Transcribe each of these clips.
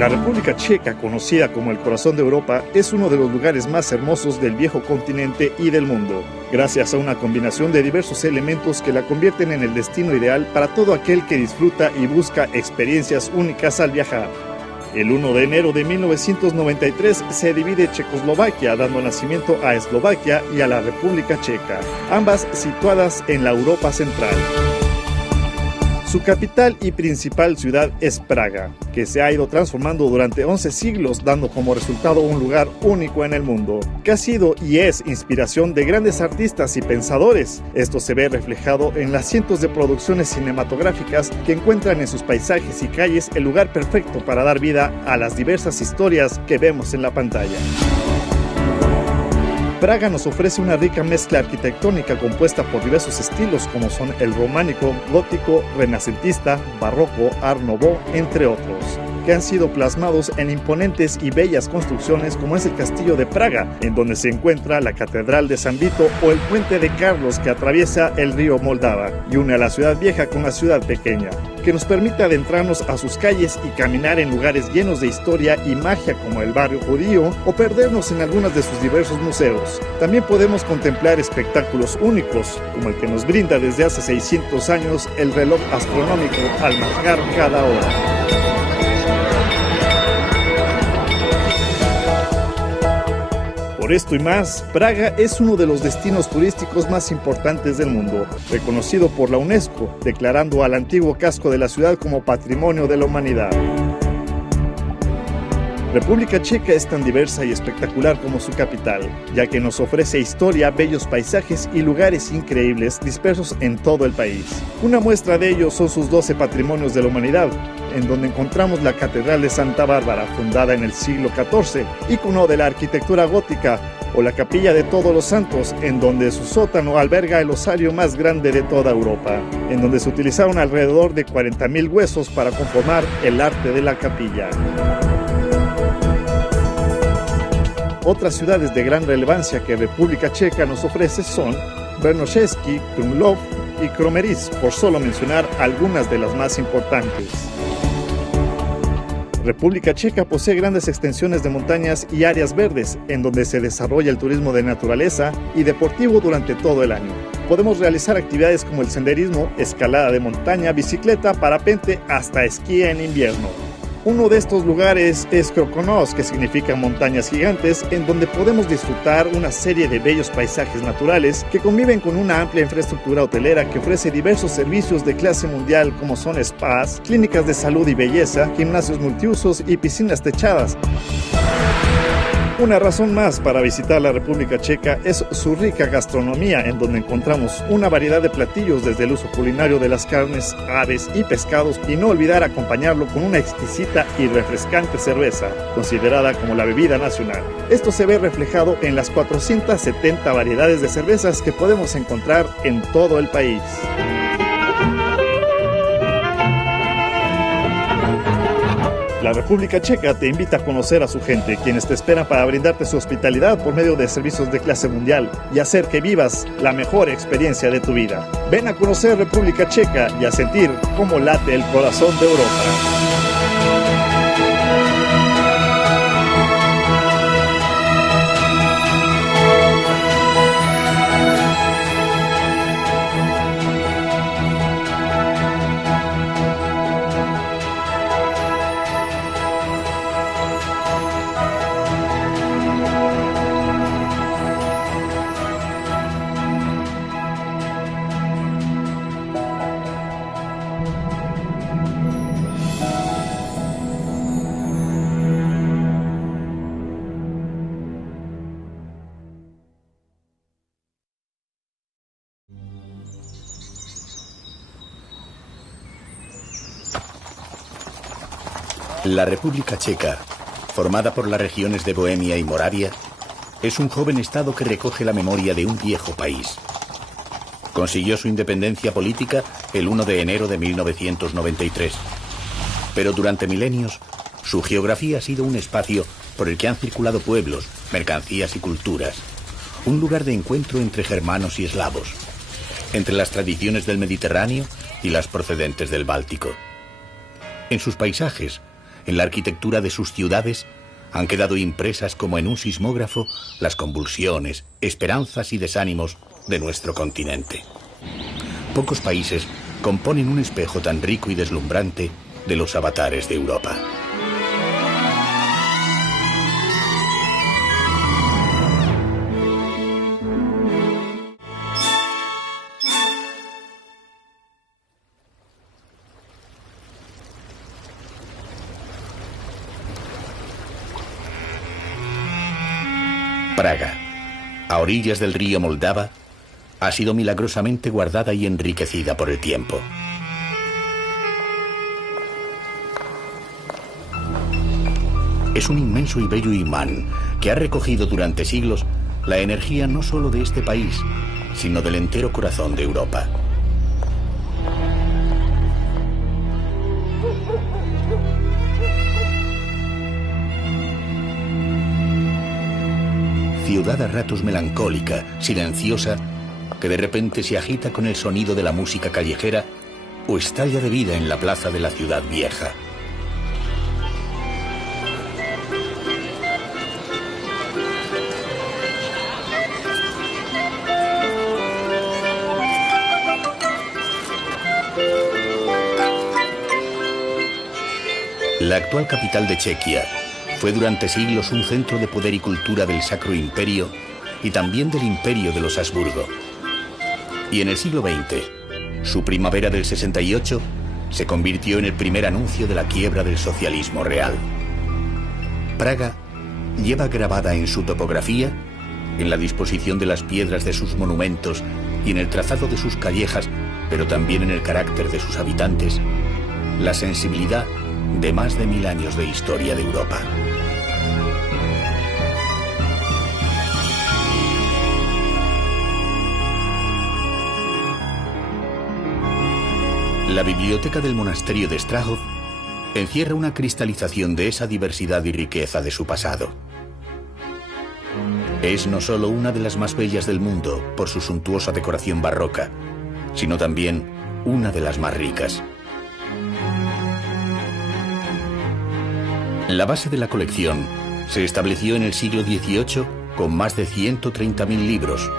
La República Checa, conocida como el corazón de Europa, es uno de los lugares más hermosos del viejo continente y del mundo, gracias a una combinación de diversos elementos que la convierten en el destino ideal para todo aquel que disfruta y busca experiencias únicas al viajar. El 1 de enero de 1993 se divide Checoslovaquia, dando nacimiento a Eslovaquia y a la República Checa, ambas situadas en la Europa central. Su capital y principal ciudad es Praga, que se ha ido transformando durante 11 siglos, dando como resultado un lugar único en el mundo, que ha sido y es inspiración de grandes artistas y pensadores. Esto se ve reflejado en las cientos de producciones cinematográficas que encuentran en sus paisajes y calles el lugar perfecto para dar vida a las diversas historias que vemos en la pantalla. Praga nos ofrece una rica mezcla arquitectónica compuesta por diversos estilos como son el románico, gótico, renacentista, barroco, art nouveau, entre otros, que han sido plasmados en imponentes y bellas construcciones como es el Castillo de Praga, en donde se encuentra la Catedral de San Vito o el Puente de Carlos que atraviesa el río Moldava y une a la ciudad vieja con la ciudad pequeña, que nos permite adentrarnos a sus calles y caminar en lugares llenos de historia y magia como el barrio judío o perdernos en algunos de sus diversos museos. También podemos contemplar espectáculos únicos, como el que nos brinda desde hace 600 años el reloj astronómico al marcar cada hora. Por esto y más, Praga es uno de los destinos turísticos más importantes del mundo, reconocido por la UNESCO, declarando al antiguo casco de la ciudad como Patrimonio de la Humanidad. República Checa es tan diversa y espectacular como su capital, ya que nos ofrece historia, bellos paisajes y lugares increíbles dispersos en todo el país. Una muestra de ello son sus 12 Patrimonios de la Humanidad, en donde encontramos la Catedral de Santa Bárbara, fundada en el siglo XIV, ícono de la arquitectura gótica, o la Capilla de Todos los Santos, en donde su sótano alberga el osario más grande de toda Europa, en donde se utilizaron alrededor de 40.000 huesos para conformar el arte de la capilla. Otras ciudades de gran relevancia que República Checa nos ofrece son Brnošovský, Krumlov y Kroměříž, por solo mencionar algunas de las más importantes. República Checa posee grandes extensiones de montañas y áreas verdes, en donde se desarrolla el turismo de naturaleza y deportivo durante todo el año. Podemos realizar actividades como el senderismo, escalada de montaña, bicicleta, parapente, hasta esquí en invierno. Uno de estos lugares es Krkonoš, que significa montañas gigantes, en donde podemos disfrutar una serie de bellos paisajes naturales que conviven con una amplia infraestructura hotelera que ofrece diversos servicios de clase mundial como son spas, clínicas de salud y belleza, gimnasios multiusos y piscinas techadas. Una razón más para visitar la República Checa es su rica gastronomía, en donde encontramos una variedad de platillos desde el uso culinario de las carnes, aves y pescados, y no olvidar acompañarlo con una exquisita y refrescante cerveza, considerada como la bebida nacional. Esto se ve reflejado en las 470 variedades de cervezas que podemos encontrar en todo el país. La República Checa te invita a conocer a su gente, quienes te esperan para brindarte su hospitalidad por medio de servicios de clase mundial y hacer que vivas la mejor experiencia de tu vida. Ven a conocer República Checa y a sentir cómo late el corazón de Europa. La República Checa, formada por las regiones de Bohemia y Moravia, es un joven estado que recoge la memoria de un viejo país. Consiguió su independencia política el 1 de enero de 1993. Pero durante milenios, su geografía ha sido un espacio por el que han circulado pueblos, mercancías y culturas. Un lugar de encuentro entre germanos y eslavos, entre las tradiciones del Mediterráneo y las procedentes del Báltico. En sus paisajes en la arquitectura de sus ciudades, han quedado impresas como en un sismógrafo las convulsiones, esperanzas y desánimos de nuestro continente. Pocos países componen un espejo tan rico y deslumbrante de los avatares de Europa. Praga, a orillas del río Moldava, ha sido milagrosamente guardada y enriquecida por el tiempo. Es un inmenso y bello imán que ha recogido durante siglos la energía no solo de este país, sino del entero corazón de Europa. Ciudad a ratos melancólica, silenciosa, que de repente se agita con el sonido de la música callejera o estalla de vida en la plaza de la ciudad vieja. La actual capital de Chequia fue durante siglos un centro de poder y cultura del Sacro Imperio y también del Imperio de los Habsburgo. Y en el siglo XX, su primavera del 68 se convirtió en el primer anuncio de la quiebra del socialismo real. Praga lleva grabada en su topografía, en la disposición de las piedras de sus monumentos y en el trazado de sus callejas, pero también en el carácter de sus habitantes, la sensibilidad de más de 1000 años de historia de Europa. La biblioteca del monasterio de Strahov encierra una cristalización de esa diversidad y riqueza de su pasado. Es no solo una de las más bellas del mundo por su suntuosa decoración barroca, sino también una de las más ricas. La base de la colección se estableció en el siglo XVIII con más de 130.000 libros,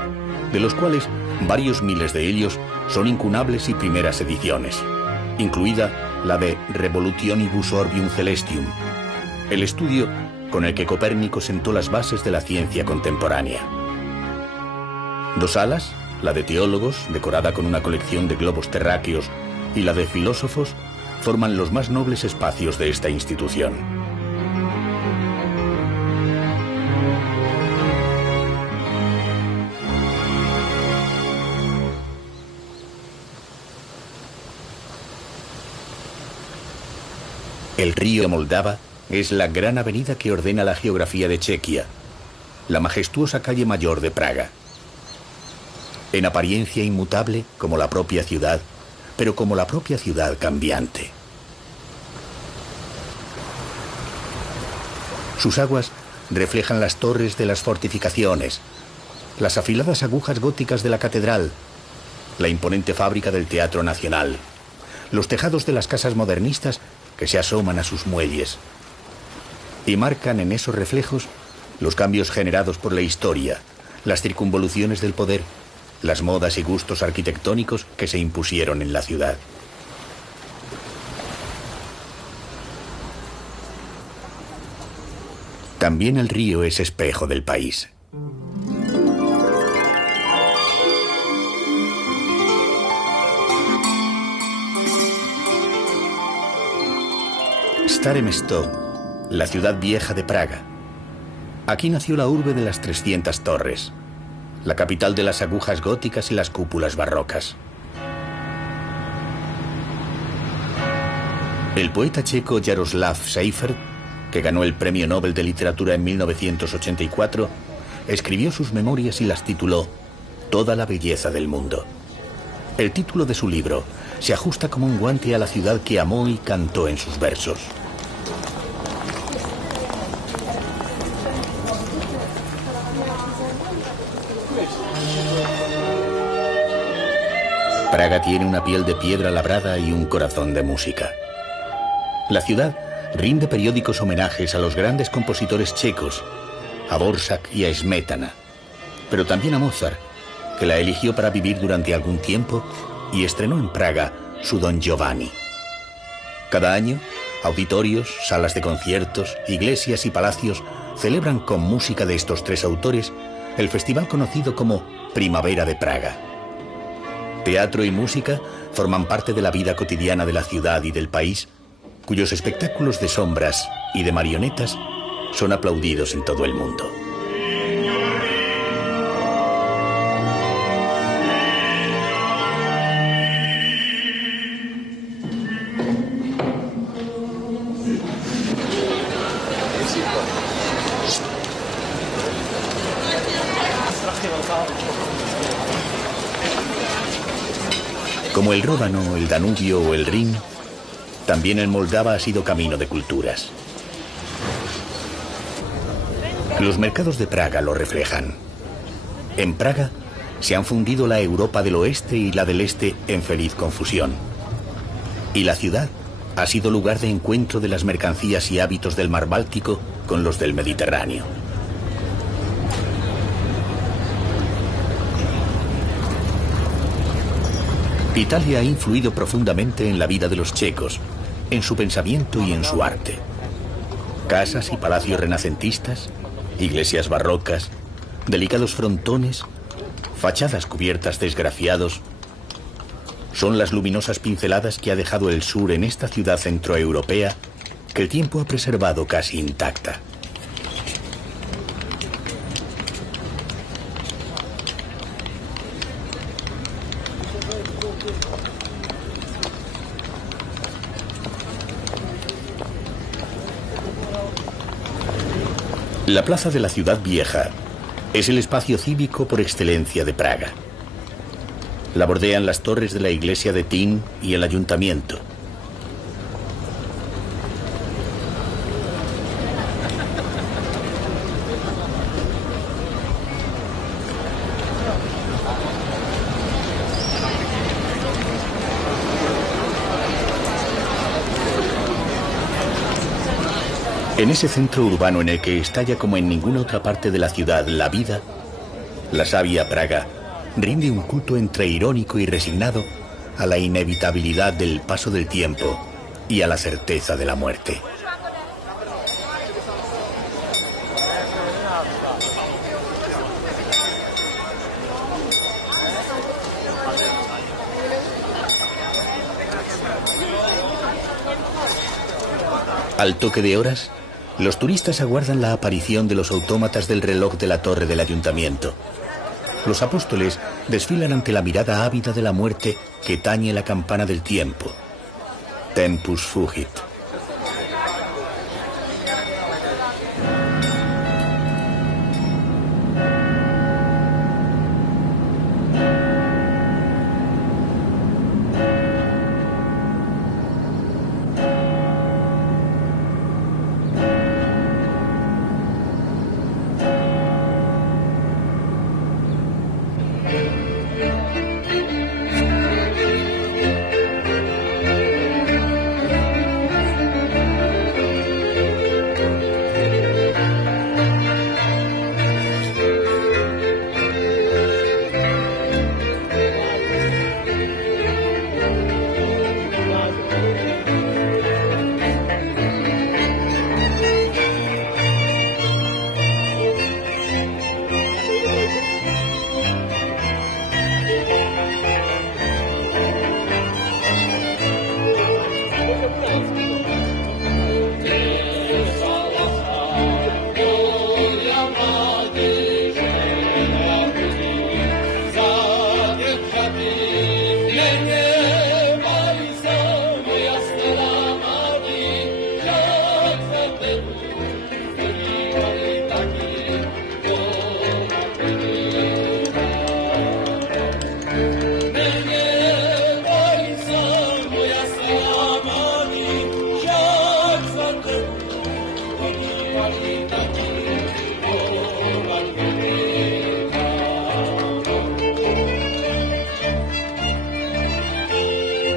de los cuales varios miles de ellos son incunables y primeras ediciones, incluida la de Revolutionibus Orbium Celestium, el estudio con el que Copérnico sentó las bases de la ciencia contemporánea. Dos salas, la de teólogos, decorada con una colección de globos terráqueos, y la de filósofos, forman los más nobles espacios de esta institución. El río Moldava es la gran avenida que ordena la geografía de Chequia, la majestuosa calle mayor de Praga. En apariencia inmutable como la propia ciudad, pero como la propia ciudad cambiante. Sus aguas reflejan las torres de las fortificaciones, las afiladas agujas góticas de la catedral, la imponente fábrica del Teatro Nacional, los tejados de las casas modernistas que se asoman a sus muelles y marcan en esos reflejos los cambios generados por la historia, las circunvoluciones del poder, las modas y gustos arquitectónicos que se impusieron en la ciudad. También el río es espejo del país. Staré Město, la ciudad vieja de Praga. Aquí nació la urbe de las 300 torres, la capital de las agujas góticas y las cúpulas barrocas. El poeta checo Jaroslav Seifert, que ganó el Premio Nobel de Literatura en 1984, escribió sus memorias y las tituló Toda la belleza del mundo. El título de su libro se ajusta como un guante a la ciudad que amó y cantó en sus versos. Praga tiene una piel de piedra labrada y un corazón de música. La ciudad rinde periódicos homenajes a los grandes compositores checos, a Dvořák y a Smetana, pero también a Mozart, que la eligió para vivir durante algún tiempo y estrenó en Praga su Don Giovanni. Cada año, auditorios, salas de conciertos, iglesias y palacios celebran con música de estos tres autores el festival conocido como Primavera de Praga. Teatro y música forman parte de la vida cotidiana de la ciudad y del país, cuyos espectáculos de sombras y de marionetas son aplaudidos en todo el mundo. Como el Ródano, el Danubio o el Rin, también el Moldava ha sido camino de culturas. Los mercados de Praga lo reflejan. En Praga se han fundido la Europa del oeste y la del este en feliz confusión. Y la ciudad ha sido lugar de encuentro de las mercancías y hábitos del mar Báltico con los del Mediterráneo. Italia ha influido profundamente en la vida de los checos, en su pensamiento y en su arte. Casas y palacios renacentistas, iglesias barrocas, delicados frontones, fachadas cubiertas de esgrafiados, son las luminosas pinceladas que ha dejado el sur en esta ciudad centroeuropea que el tiempo ha preservado casi intacta. La plaza de la Ciudad Vieja es el espacio cívico por excelencia de Praga. La bordean las torres de la iglesia de Tin y el ayuntamiento. En ese centro urbano en el que estalla como en ninguna otra parte de la ciudad la vida, la sabia Praga rinde un culto entre irónico y resignado a la inevitabilidad del paso del tiempo y a la certeza de la muerte. Al toque de horas, los turistas aguardan la aparición de los autómatas del reloj de la torre del ayuntamiento. Los apóstoles desfilan ante la mirada ávida de la muerte que tañe la campana del tiempo. Tempus fugit.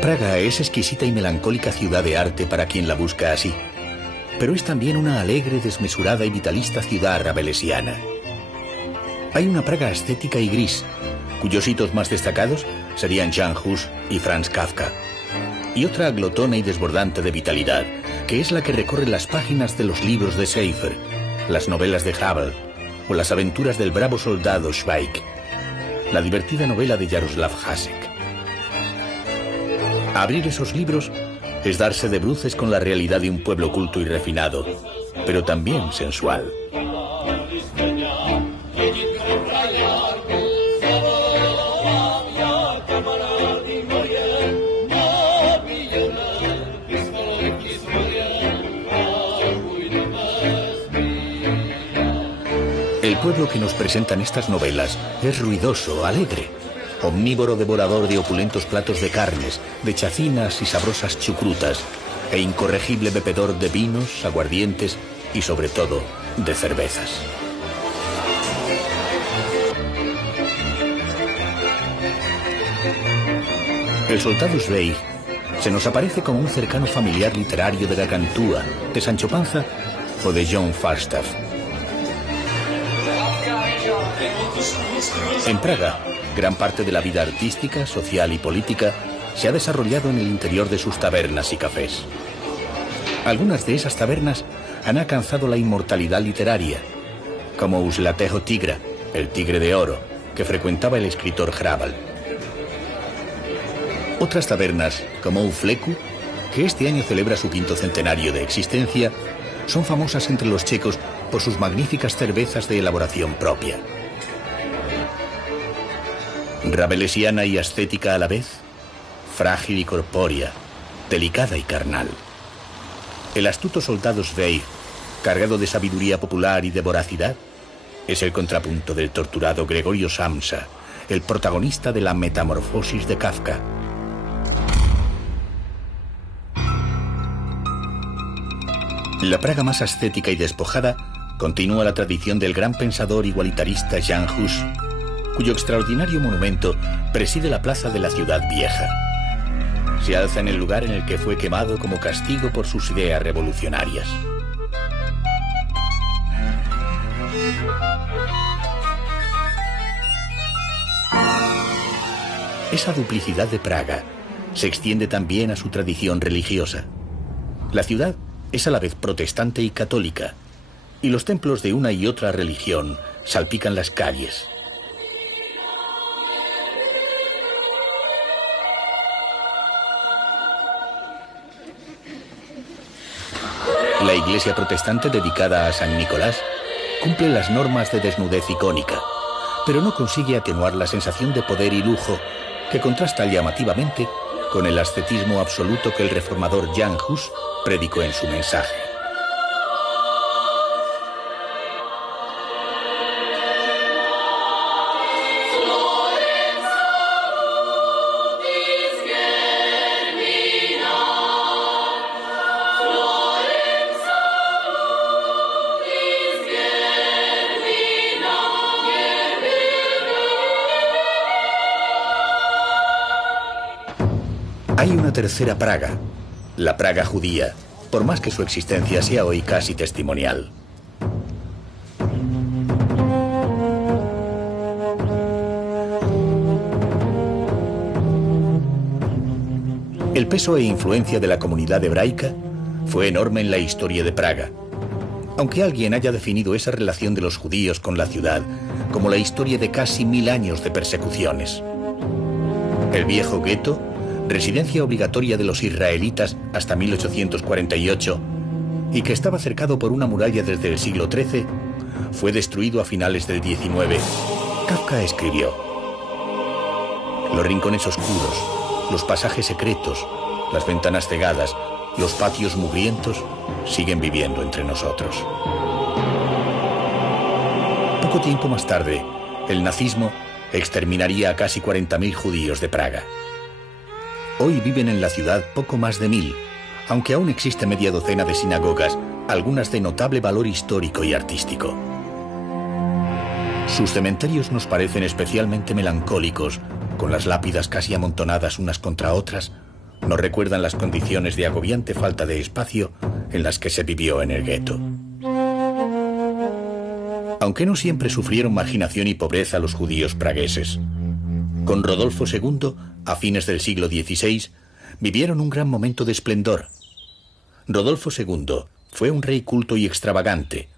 Praga es exquisita y melancólica ciudad de arte para quien la busca así, pero es también una alegre, desmesurada y vitalista ciudad rabelesiana. Hay una Praga ascética y gris, cuyos hitos más destacados serían Jan Hus y Franz Kafka, y otra glotona y desbordante de vitalidad, que es la que recorre las páginas de los libros de Seifer, las novelas de Havel o las aventuras del bravo soldado Schweig, la divertida novela de Jaroslav Hasek. Abrir esos libros es darse de bruces con la realidad de un pueblo culto y refinado, pero también sensual. El pueblo que nos presentan estas novelas es ruidoso, alegre, omnívoro devorador de opulentos platos de carnes, de chacinas y sabrosas chucrutas, e incorregible bebedor de vinos, aguardientes y, sobre todo, de cervezas. El soldado Zweig se nos aparece como un cercano familiar literario de Gargantúa, de Sancho Panza o de John Falstaff. En Praga, gran parte de la vida artística, social y política se ha desarrollado en el interior de sus tabernas y cafés. Algunas de esas tabernas han alcanzado la inmortalidad literaria, como Uslatejo Tigra, el tigre de oro, que frecuentaba el escritor Hrabal. Otras tabernas, como Ufleku, que este año celebra su 5º centenario de existencia, son famosas entre los checos por sus magníficas cervezas de elaboración propia. Rabelesiana y ascética a la vez, frágil y corpórea, delicada y carnal. El astuto soldado Zweig, cargado de sabiduría popular y de voracidad, es el contrapunto del torturado Gregorio Samsa, el protagonista de la Metamorfosis de Kafka. La Praga más ascética y despojada continúa la tradición del gran pensador igualitarista Jan Hus, cuyo extraordinario monumento preside la plaza de la ciudad vieja. Se alza en el lugar en el que fue quemado como castigo por sus ideas revolucionarias. Esa duplicidad de Praga se extiende también a su tradición religiosa. La ciudad es a la vez protestante y católica, y los templos de una y otra religión salpican las calles. La iglesia protestante dedicada a San Nicolás cumple las normas de desnudez icónica, pero no consigue atenuar la sensación de poder y lujo que contrasta llamativamente con el ascetismo absoluto que el reformador Jan Hus predicó en su mensaje. Hay una tercera Praga, la Praga judía, por más que su existencia sea hoy casi testimonial. El peso e influencia de la comunidad hebraica fue enorme en la historia de Praga, aunque alguien haya definido esa relación de los judíos con la ciudad como la historia de casi 1000 años de persecuciones. El viejo gueto, residencia obligatoria de los israelitas hasta 1848, y que estaba cercado por una muralla desde el siglo XIII, fue destruido a finales del XIX. Kafka escribió: los rincones oscuros, los pasajes secretos, las ventanas cegadas, los patios mugrientos siguen viviendo entre nosotros. Poco tiempo más tarde, el nazismo exterminaría a casi 40.000 judíos de Praga. Hoy viven en la ciudad poco más de 1000, aunque aún existe media docena de sinagogas, algunas de notable valor histórico y artístico. Sus cementerios nos parecen especialmente melancólicos, con las lápidas casi amontonadas unas contra otras. Nos recuerdan las condiciones de agobiante falta de espacio en las que se vivió en el gueto. Aunque no siempre sufrieron marginación y pobreza los judíos pragueses. Con Rodolfo II, a fines del siglo XVI, vivieron un gran momento de esplendor. Rodolfo II fue un rey culto y extravagante.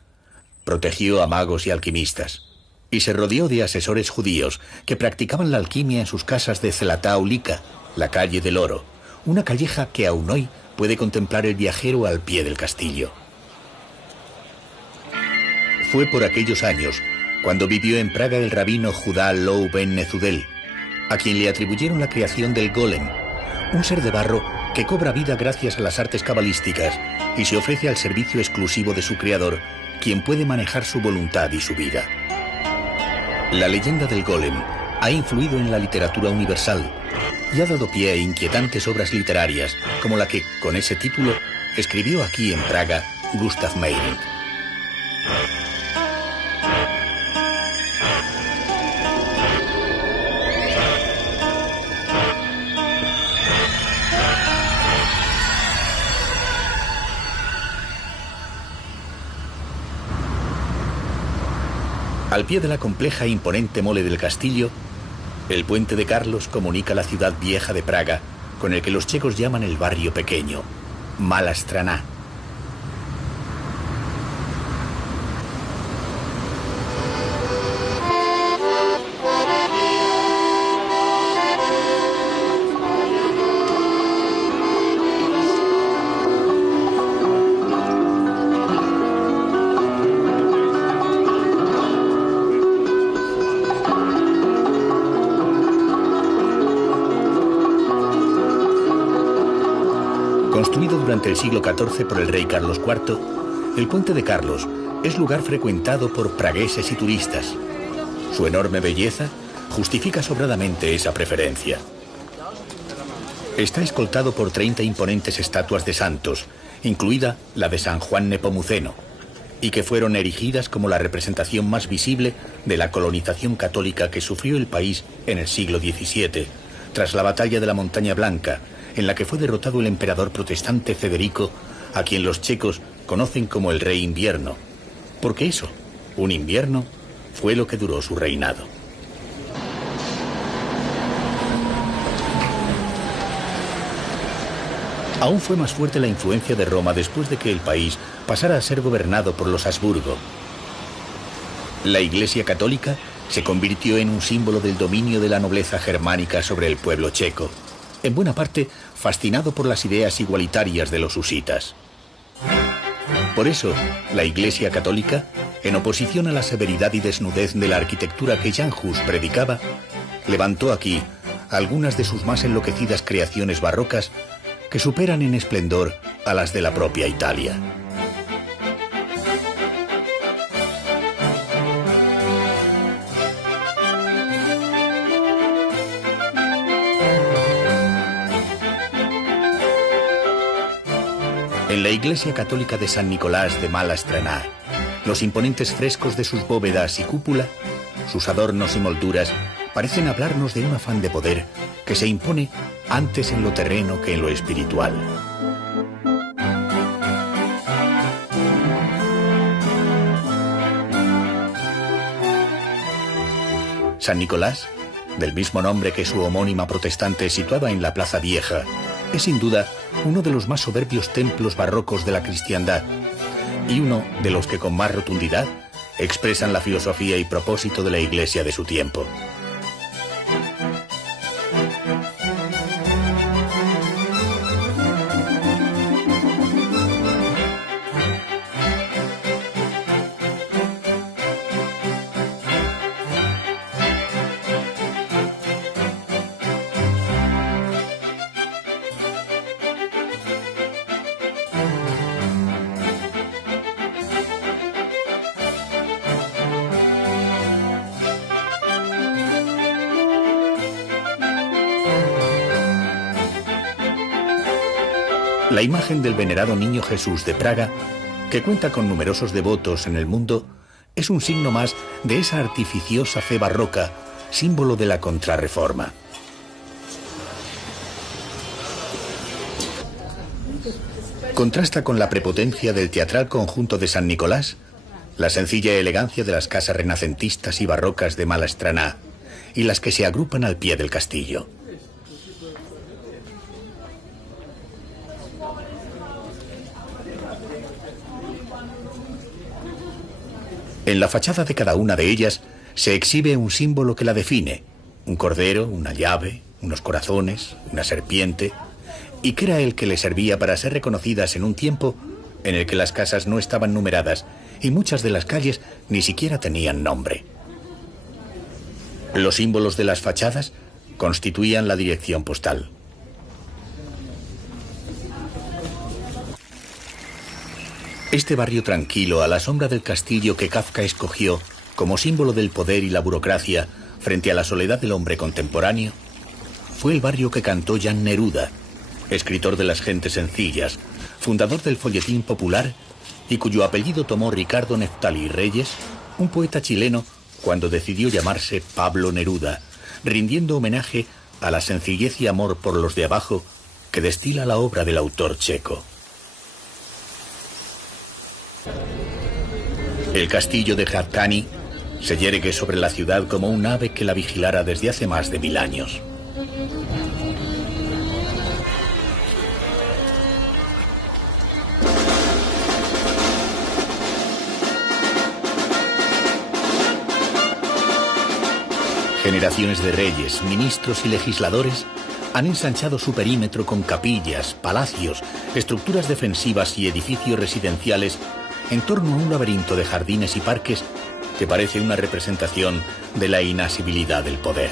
Protegió a magos y alquimistas, y se rodeó de asesores judíos que practicaban la alquimia en sus casas de Zelatá Ulica, la calle del Oro, una calleja que aún hoy puede contemplar el viajero al pie del castillo. Fue por aquellos años cuando vivió en Praga el rabino Judá Lou ben Nezudel, a quien le atribuyeron la creación del golem, un ser de barro que cobra vida gracias a las artes cabalísticas y se ofrece al servicio exclusivo de su creador, quien puede manejar su voluntad y su vida. La leyenda del golem ha influido en la literatura universal y ha dado pie a inquietantes obras literarias, como la que, con ese título, escribió aquí en Praga Gustav Meyrink. Al pie de la compleja e imponente mole del castillo, el puente de Carlos comunica la ciudad vieja de Praga con el que los checos llaman el barrio pequeño, Mala Straná. Construido durante el siglo XIV por el rey Carlos IV, el puente de Carlos es lugar frecuentado por pragueses y turistas. Su enorme belleza justifica sobradamente esa preferencia. Está escoltado por 30 imponentes estatuas de santos, incluida la de San Juan Nepomuceno, y que fueron erigidas como la representación más visible de la colonización católica que sufrió el país en el siglo XVII, tras la batalla de la Montaña Blanca, en la que fue derrotado el emperador protestante Federico, a quien los checos conocen como el Rey Invierno, porque eso, un invierno, fue lo que duró su reinado. Aún fue más fuerte la influencia de Roma después de que el país pasara a ser gobernado por los Habsburgo. La Iglesia Católica se convirtió en un símbolo del dominio de la nobleza germánica sobre el pueblo checo, en buena parte fascinado por las ideas igualitarias de los husitas. Por eso, la Iglesia Católica, en oposición a la severidad y desnudez de la arquitectura que Jan Hus predicaba, levantó aquí algunas de sus más enloquecidas creaciones barrocas que superan en esplendor a las de la propia Italia. En la iglesia católica de San Nicolás de Mala Straná, los imponentes frescos de sus bóvedas y cúpula, sus adornos y molduras, parecen hablarnos de un afán de poder que se impone antes en lo terreno que en lo espiritual. San Nicolás, del mismo nombre que su homónima protestante situada en la Plaza Vieja, es sin duda uno de los más soberbios templos barrocos de la cristiandad y uno de los que con más rotundidad expresan la filosofía y propósito de la iglesia de su tiempo. La imagen del venerado Niño Jesús de Praga, que cuenta con numerosos devotos en el mundo, es un signo más de esa artificiosa fe barroca, símbolo de la Contrarreforma. Contrasta con la prepotencia del teatral conjunto de San Nicolás, la sencilla elegancia de las casas renacentistas y barrocas de Malastrána y las que se agrupan al pie del castillo. En la fachada de cada una de ellas se exhibe un símbolo que la define: un cordero, una llave, unos corazones, una serpiente, y que era el que le servía para ser reconocidas en un tiempo en el que las casas no estaban numeradas y muchas de las calles ni siquiera tenían nombre. Los símbolos de las fachadas constituían la dirección postal. Este barrio tranquilo, a la sombra del castillo que Kafka escogió como símbolo del poder y la burocracia frente a la soledad del hombre contemporáneo, fue el barrio que cantó Jan Neruda, escritor de Las Gentes Sencillas, fundador del folletín popular y cuyo apellido tomó Ricardo Neftali Reyes, un poeta chileno, cuando decidió llamarse Pablo Neruda, rindiendo homenaje a la sencillez y amor por los de abajo que destila la obra del autor checo. El castillo de Hrádkani se yergue sobre la ciudad como un ave que la vigilara desde hace más de 1000 años. Generaciones de reyes, ministros y legisladores han ensanchado su perímetro con capillas, palacios, estructuras defensivas y edificios residenciales en torno a un laberinto de jardines y parques que parece una representación de la inasibilidad del poder.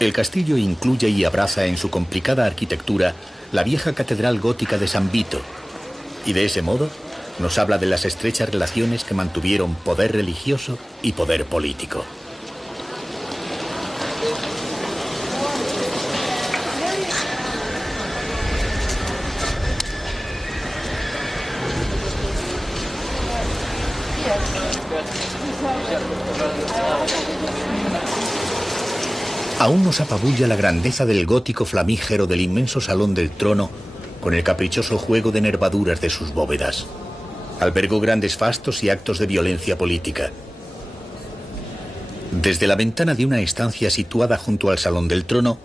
El castillo incluye y abraza en su complicada arquitectura la vieja catedral gótica de San Vito, y de ese modo nos habla de las estrechas relaciones que mantuvieron poder religioso y poder político. Aún nos apabulla la grandeza del gótico flamígero del inmenso salón del trono con el caprichoso juego de nervaduras de sus bóvedas. Albergó grandes fastos y actos de violencia política. Desde la ventana de una estancia situada junto al salón del trono,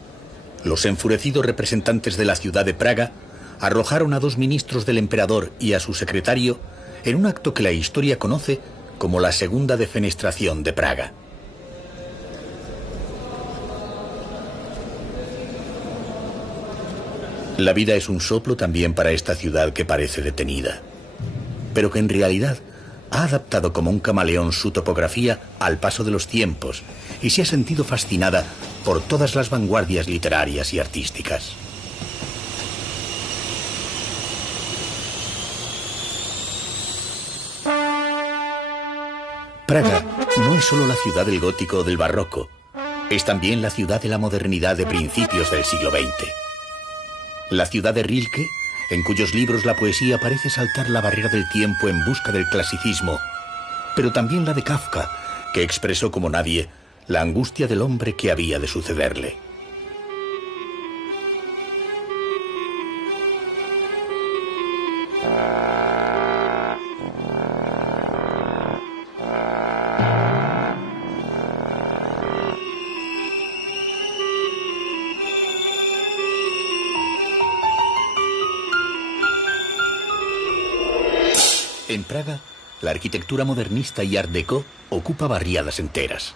los enfurecidos representantes de la ciudad de Praga arrojaron a 2 ministros del emperador y a su secretario en un acto que la historia conoce como la Segunda Defenestración de Praga. La vida es un soplo también para esta ciudad que parece detenida, pero que en realidad ha adaptado como un camaleón su topografía al paso de los tiempos y se ha sentido fascinada por todas las vanguardias literarias y artísticas. Praga no es solo la ciudad del gótico o del barroco, es también la ciudad de la modernidad de principios del siglo XX. La ciudad de Rilke, en cuyos libros la poesía parece saltar la barrera del tiempo en busca del clasicismo, pero también la de Kafka, que expresó como nadie la angustia del hombre que había de sucederle. En Praga, la arquitectura modernista y art déco ocupa barriadas enteras.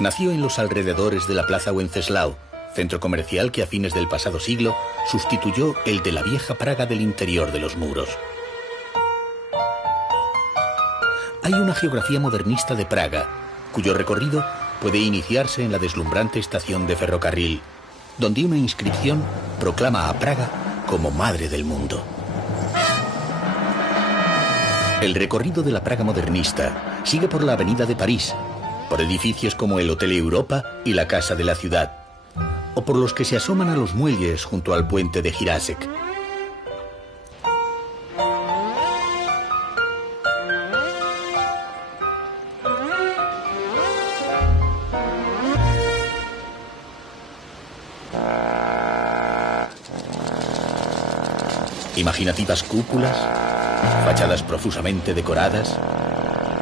Nació en los alrededores de la Plaza Wenceslao, centro comercial que a fines del pasado siglo sustituyó el de la vieja Praga del interior de los muros. Hay una geografía modernista de Praga, cuyo recorrido puede iniciarse en la deslumbrante estación de ferrocarril, donde una inscripción proclama a Praga como madre del mundo. El recorrido de la Praga modernista sigue por la avenida de París, por edificios como el Hotel Europa y la Casa de la Ciudad, o por los que se asoman a los muelles junto al puente de Jirásek. Imaginativas cúpulas, fachadas profusamente decoradas,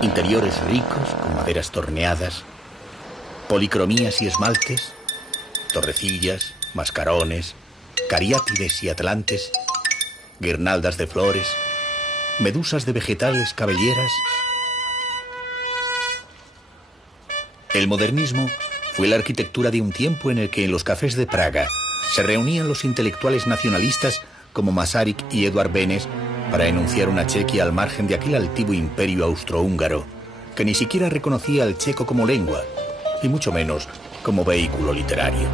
interiores ricos con maderas torneadas, policromías y esmaltes, torrecillas, mascarones, cariátides y atlantes, guirnaldas de flores, medusas de vegetales cabelleras. El modernismo fue la arquitectura de un tiempo en el que en los cafés de Praga se reunían los intelectuales nacionalistas como Masaryk y Eduard Benes para enunciar una Chequia al margen de aquel altivo imperio austrohúngaro que ni siquiera reconocía al checo como lengua y mucho menos como vehículo literario.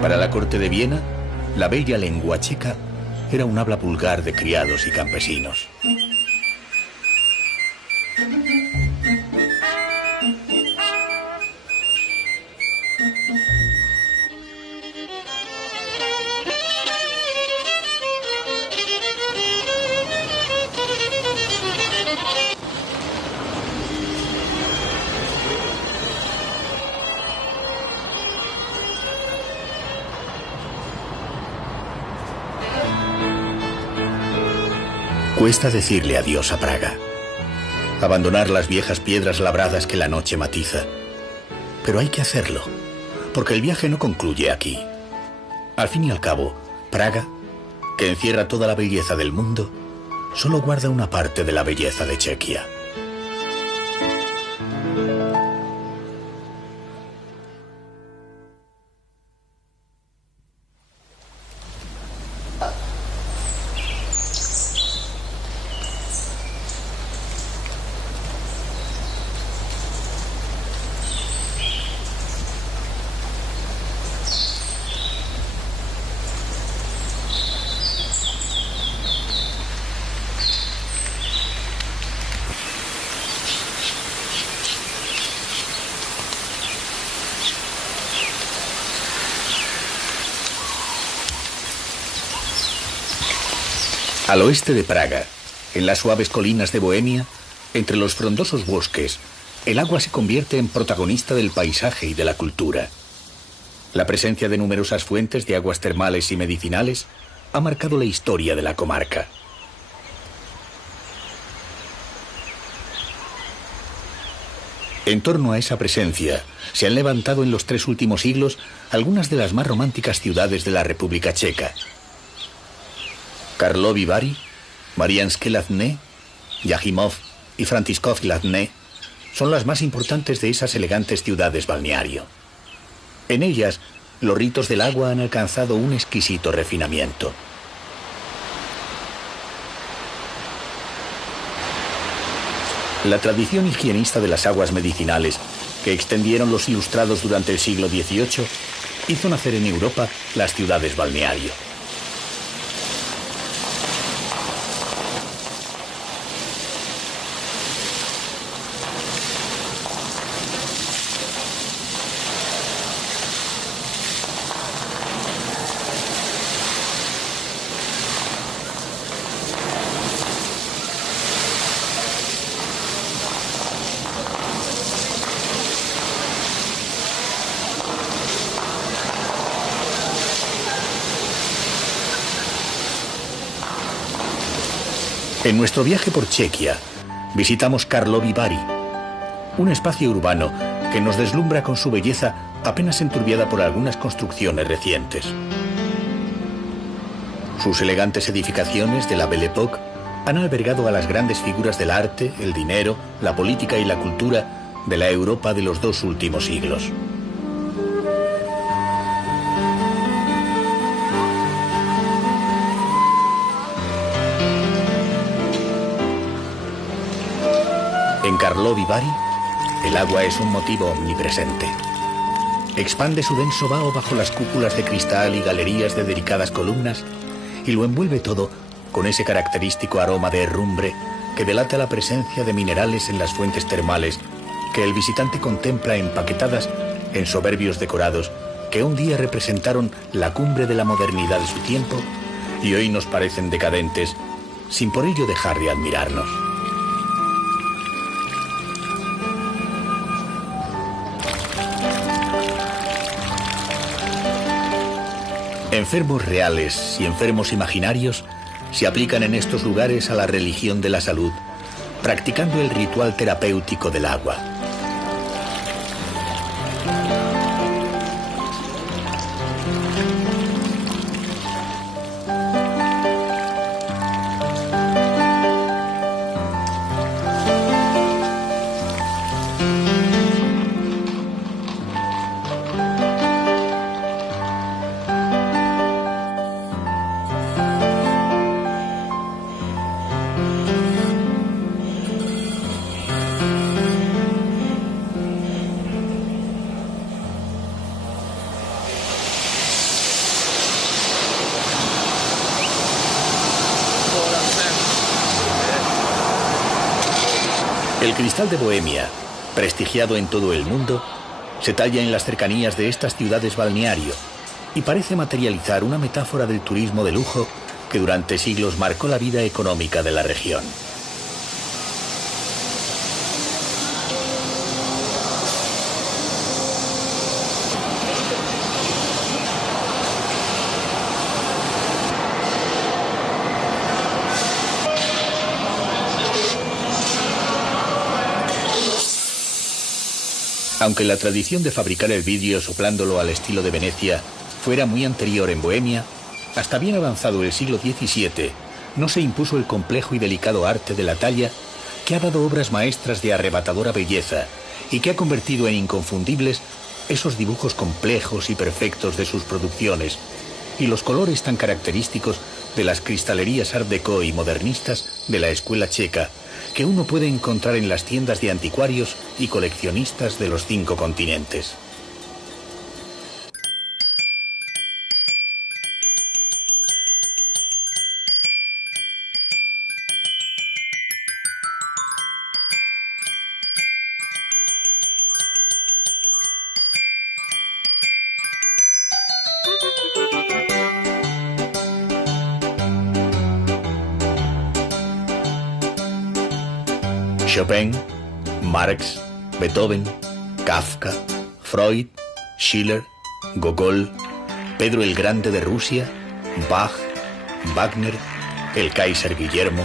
Para la corte de Viena, la bella lengua checa era un habla vulgar de criados y campesinos. Cuesta decirle adiós a Praga, abandonar las viejas piedras labradas que la noche matiza. Pero hay que hacerlo, porque el viaje no concluye aquí. Al fin y al cabo, Praga, que encierra toda la belleza del mundo, solo guarda una parte de la belleza de Chequia. Al oeste de Praga, en las suaves colinas de Bohemia, entre los frondosos bosques, el agua se convierte en protagonista del paisaje y de la cultura. La presencia de numerosas fuentes de aguas termales y medicinales ha marcado la historia de la comarca. En torno a esa presencia se han levantado en los 3 últimos siglos algunas de las más románticas ciudades de la República Checa. Karlovy Vary, Mariánske Lázně, Jáchymov y Františkov Lázně son las más importantes de esas elegantes ciudades balneario. En ellas, los ritos del agua han alcanzado un exquisito refinamiento. La tradición higienista de las aguas medicinales, que extendieron los ilustrados durante el siglo XVIII, hizo nacer en Europa las ciudades balneario. En nuestro viaje por Chequia, visitamos Karlovy Vary, un espacio urbano que nos deslumbra con su belleza apenas enturbiada por algunas construcciones recientes. Sus elegantes edificaciones de la Belle Époque han albergado a las grandes figuras del arte, el dinero, la política y la cultura de la Europa de los 2 últimos siglos. En Karlovy Vary, el agua es un motivo omnipresente. Expande su denso vaho bajo las cúpulas de cristal y galerías de delicadas columnas y lo envuelve todo con ese característico aroma de herrumbre que delata la presencia de minerales en las fuentes termales que el visitante contempla empaquetadas en soberbios decorados que un día representaron la cumbre de la modernidad de su tiempo y hoy nos parecen decadentes, sin por ello dejar de admirarnos. Enfermos reales y enfermos imaginarios se aplican en estos lugares a la religión de la salud, practicando el ritual terapéutico del agua. El cristal de Bohemia, prestigiado en todo el mundo, se talla en las cercanías de estas ciudades balneario y parece materializar una metáfora del turismo de lujo que durante siglos marcó la vida económica de la región. Aunque la tradición de fabricar el vidrio soplándolo al estilo de Venecia fuera muy anterior en Bohemia, hasta bien avanzado el siglo XVII no se impuso el complejo y delicado arte de la talla que ha dado obras maestras de arrebatadora belleza y que ha convertido en inconfundibles esos dibujos complejos y perfectos de sus producciones y los colores tan característicos de las cristalerías art déco y modernistas de la escuela checa, que uno puede encontrar en las tiendas de anticuarios y coleccionistas de los 5 continentes. Chopin, Marx, Beethoven, Kafka, Freud, Schiller, Gogol, Pedro el Grande de Rusia, Bach, Wagner, el Kaiser Guillermo.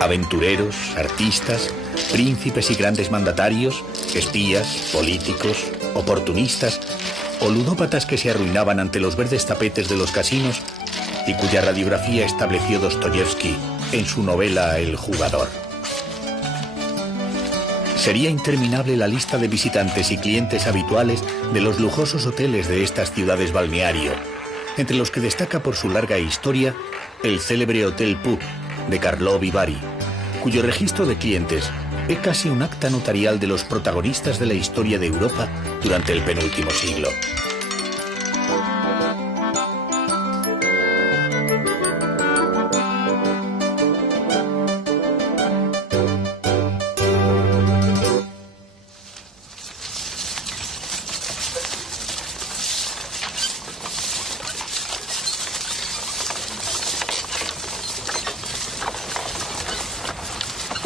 Aventureros, artistas, príncipes y grandes mandatarios, espías, políticos, oportunistas o ludópatas que se arruinaban ante los verdes tapetes de los casinos y cuya radiografía estableció Dostoyevsky en su novela El jugador. Sería interminable la lista de visitantes y clientes habituales de los lujosos hoteles de estas ciudades balneario, entre los que destaca por su larga historia el célebre Hotel Pup de Karlovy Vary, cuyo registro de clientes es casi un acta notarial de los protagonistas de la historia de Europa durante el penúltimo siglo.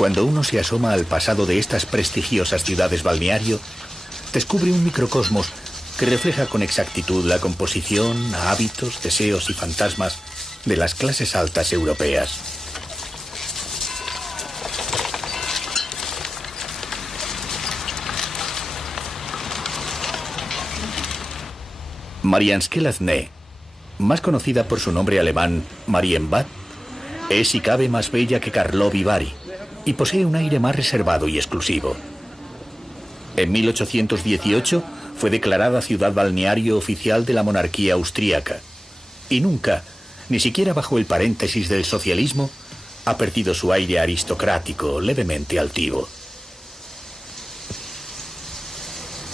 Cuando uno se asoma al pasado de estas prestigiosas ciudades balneario, descubre un microcosmos que refleja con exactitud la composición, hábitos, deseos y fantasmas de las clases altas europeas. Marianske Ladné, más conocida por su nombre alemán Marienbad, es si cabe más bella que Karlovy Vary y posee un aire más reservado y exclusivo. En 1818 fue declarada ciudad balneario oficial de la monarquía austríaca y nunca, ni siquiera bajo el paréntesis del socialismo, ha perdido su aire aristocrático levemente altivo.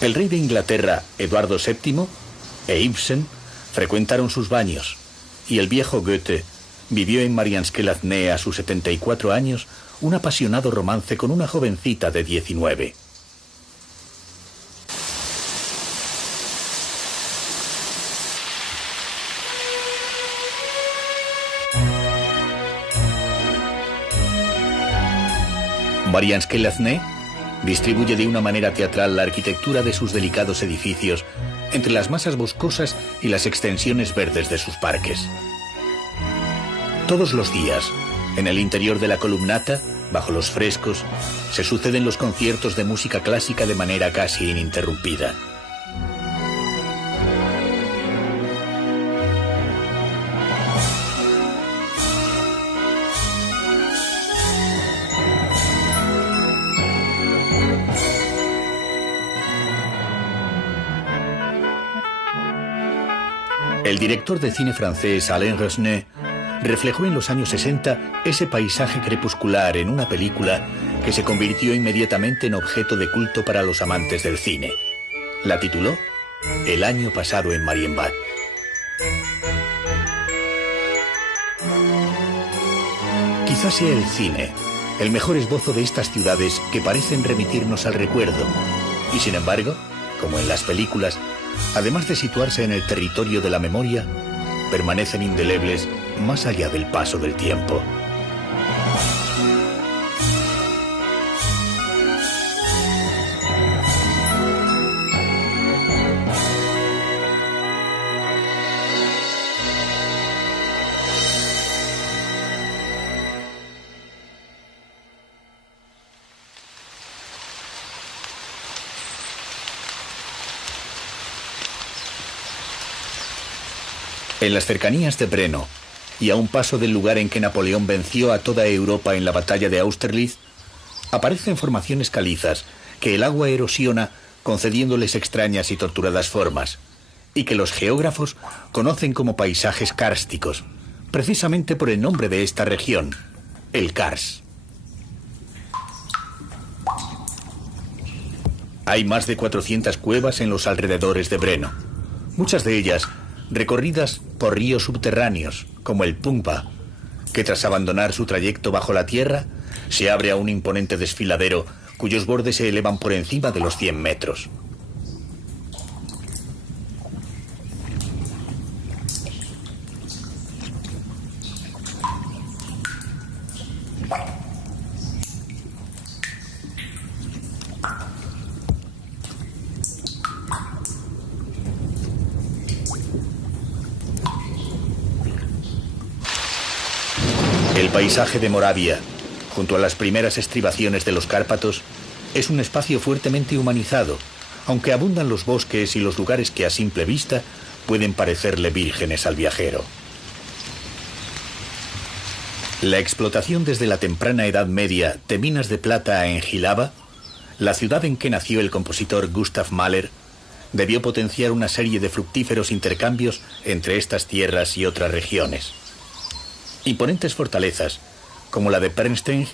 El rey de Inglaterra, Eduardo VII, e Ibsen frecuentaron sus baños y el viejo Goethe vivió en Marianske Ladné a sus 74 años un apasionado romance con una jovencita de 19. Marianske Ladné distribuye de una manera teatral la arquitectura de sus delicados edificios entre las masas boscosas y las extensiones verdes de sus parques. Todos los días, en el interior de la columnata, bajo los frescos, se suceden los conciertos de música clásica de manera casi ininterrumpida. El director de cine francés Alain Resnais reflejó en los años 60 ese paisaje crepuscular en una película que se convirtió inmediatamente en objeto de culto para los amantes del cine. La tituló El año pasado en Marienbad. Quizás sea el cine el mejor esbozo de estas ciudades que parecen remitirnos al recuerdo. Y sin embargo, como en las películas, además de situarse en el territorio de la memoria, permanecen indelebles más allá del paso del tiempo. En las cercanías de Brno, y a un paso del lugar en que Napoleón venció a toda Europa en la batalla de Austerlitz, aparecen formaciones calizas que el agua erosiona concediéndoles extrañas y torturadas formas, y que los geógrafos conocen como paisajes kársticos, precisamente por el nombre de esta región, el Kars. Hay más de 400 cuevas en los alrededores de Brno, muchas de ellas recorridas por ríos subterráneos, como el Pumba, que tras abandonar su trayecto bajo la tierra, se abre a un imponente desfiladero cuyos bordes se elevan por encima de los 100 metros. El paisaje de Moravia, junto a las primeras estribaciones de los Cárpatos, es un espacio fuertemente humanizado, aunque abundan los bosques y los lugares que a simple vista pueden parecerle vírgenes al viajero. La explotación desde la temprana Edad Media de minas de plata en Jihlava, la ciudad en que nació el compositor Gustav Mahler, debió potenciar una serie de fructíferos intercambios entre estas tierras y otras regiones. Imponentes fortalezas, como la de Pernstein,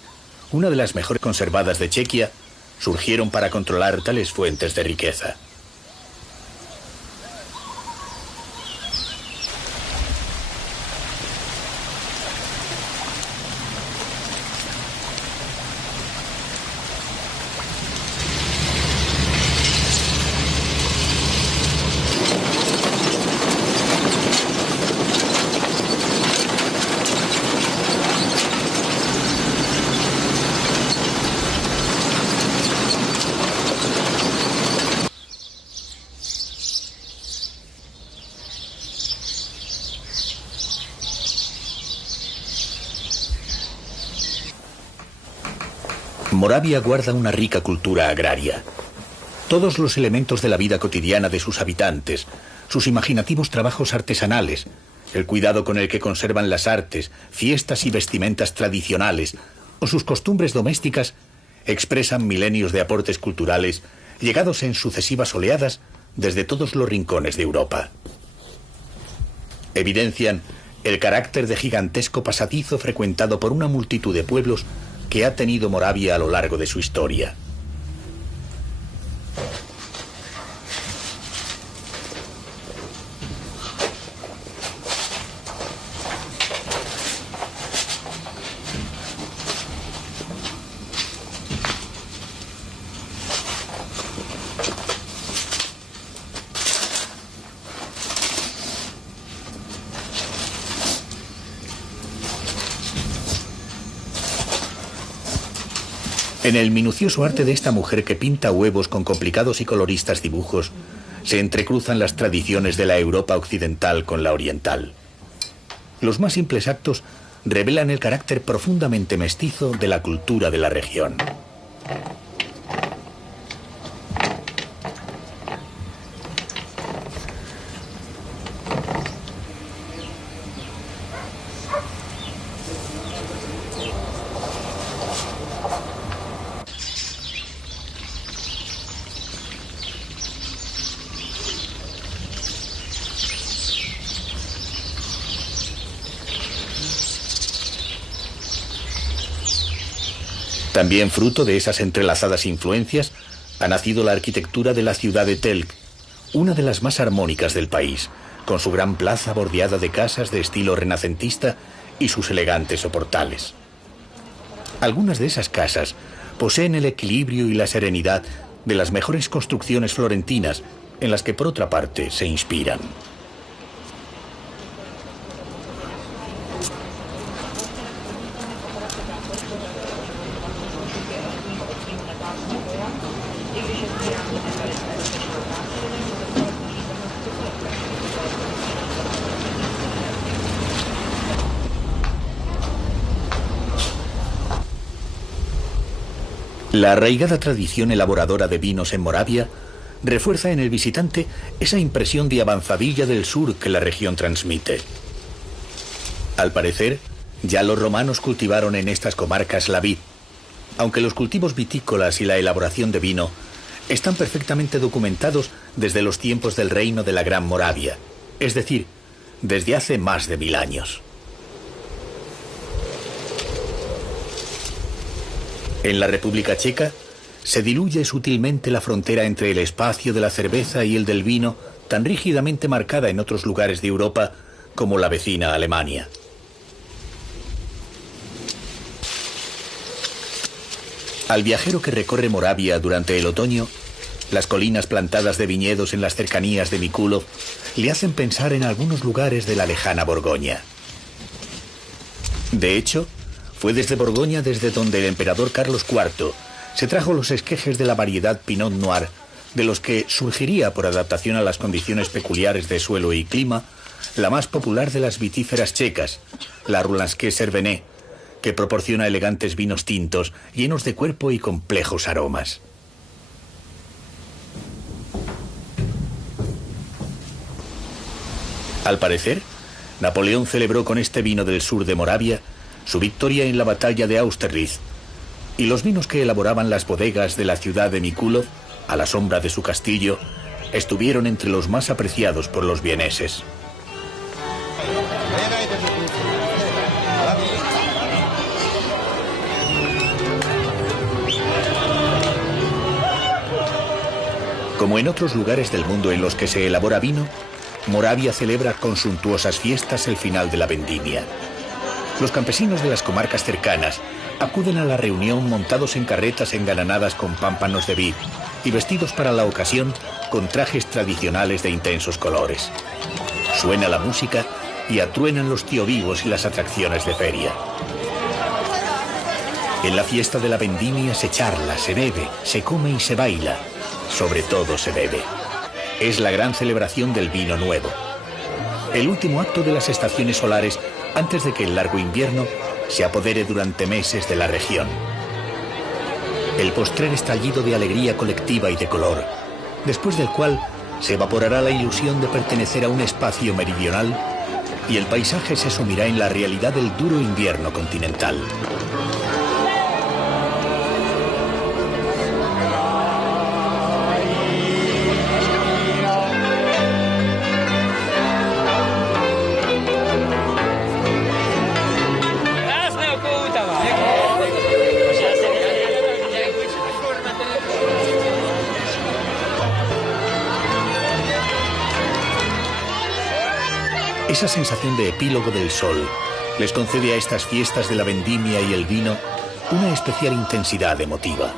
una de las mejor conservadas de Chequia, surgieron para controlar tales fuentes de riqueza. Moravia guarda una rica cultura agraria. Todos los elementos de la vida cotidiana de sus habitantes, sus imaginativos trabajos artesanales, el cuidado con el que conservan las artes, fiestas y vestimentas tradicionales, o sus costumbres domésticas, expresan milenios de aportes culturales llegados en sucesivas oleadas desde todos los rincones de Europa. Evidencian el carácter de gigantesco pasadizo frecuentado por una multitud de pueblos que ha tenido Moravia a lo largo de su historia. En el minucioso arte de esta mujer que pinta huevos con complicados y coloristas dibujos, se entrecruzan las tradiciones de la Europa occidental con la oriental. Los más simples actos revelan el carácter profundamente mestizo de la cultura de la región. También fruto de esas entrelazadas influencias ha nacido la arquitectura de la ciudad de Telc, una de las más armónicas del país, con su gran plaza bordeada de casas de estilo renacentista y sus elegantes soportales. Algunas de esas casas poseen el equilibrio y la serenidad de las mejores construcciones florentinas, en las que por otra parte se inspiran. La arraigada tradición elaboradora de vinos en Moravia refuerza en el visitante esa impresión de avanzadilla del sur que la región transmite. Al parecer, ya los romanos cultivaron en estas comarcas la vid, aunque los cultivos vitícolas y la elaboración de vino están perfectamente documentados desde los tiempos del reino de la Gran Moravia, es decir, desde hace más de 1000 años. En la República Checa se diluye sutilmente la frontera entre el espacio de la cerveza y el del vino, tan rígidamente marcada en otros lugares de Europa como la vecina Alemania. Al viajero que recorre Moravia durante el otoño, las colinas plantadas de viñedos en las cercanías de Mikulov le hacen pensar en algunos lugares de la lejana Borgoña. De hecho, fue desde Borgoña desde donde el emperador Carlos IV se trajo los esquejes de la variedad Pinot Noir, de los que surgiría, por adaptación a las condiciones peculiares de suelo y clima, la más popular de las vitíferas checas, la Rulanské Cervené, que proporciona elegantes vinos tintos llenos de cuerpo y complejos aromas. Al parecer, Napoleón celebró con este vino del sur de Moravia su victoria en la batalla de Austerlitz, y los vinos que elaboraban las bodegas de la ciudad de Mikulov, a la sombra de su castillo, estuvieron entre los más apreciados por los vieneses. Como en otros lugares del mundo en los que se elabora vino, Moravia celebra con suntuosas fiestas el final de la vendimia. Los campesinos de las comarcas cercanas acuden a la reunión montados en carretas engalanadas con pámpanos de vid y vestidos para la ocasión con trajes tradicionales de intensos colores. Suena la música y atruenan los tiovivos y las atracciones de feria. En la fiesta de la vendimia se charla, se bebe, se come y se baila. Sobre todo se bebe. Es la gran celebración del vino nuevo. El último acto de las estaciones solares antes de que el largo invierno se apodere durante meses de la región. El postrer estallido de alegría colectiva y de color, después del cual se evaporará la ilusión de pertenecer a un espacio meridional y el paisaje se sumirá en la realidad del duro invierno continental. Esa sensación de epílogo del sol les concede a estas fiestas de la vendimia y el vino una especial intensidad emotiva.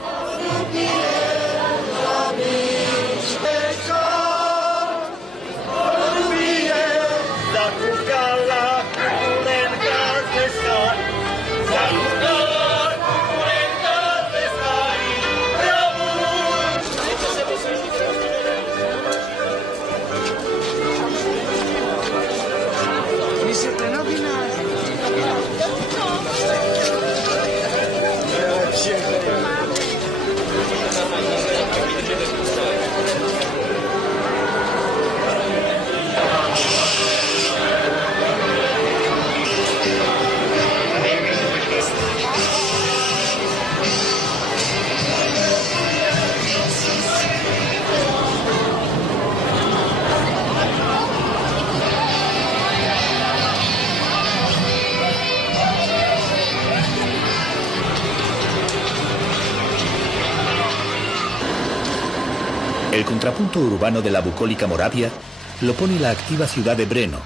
El contrapunto urbano de la bucólica Moravia lo pone la activa ciudad de Brno.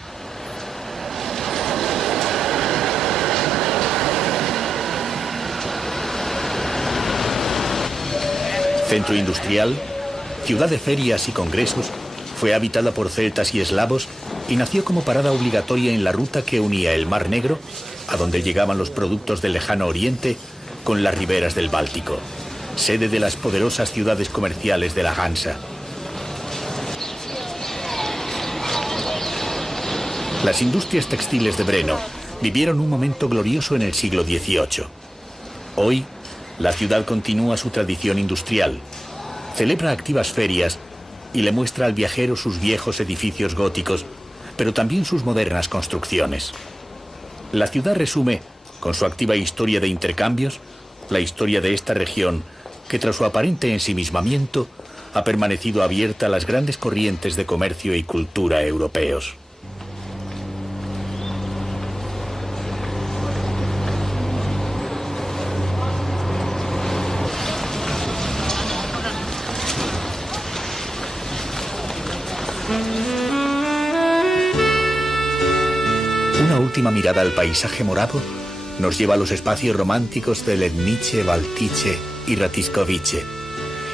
Centro industrial, ciudad de ferias y congresos, fue habitada por celtas y eslavos y nació como parada obligatoria en la ruta que unía el Mar Negro, a donde llegaban los productos del lejano oriente, con las riberas del Báltico, sede de las poderosas ciudades comerciales de la Hansa. Las industrias textiles de Brno vivieron un momento glorioso en el siglo XVIII. Hoy, la ciudad continúa su tradición industrial, celebra activas ferias y le muestra al viajero sus viejos edificios góticos, pero también sus modernas construcciones. La ciudad resume, con su activa historia de intercambios, la historia de esta región que tras su aparente ensimismamiento ha permanecido abierta a las grandes corrientes de comercio y cultura europeos. Una última mirada al paisaje moravo nos lleva a los espacios románticos de Lednice, Valtice y Ratiškovice,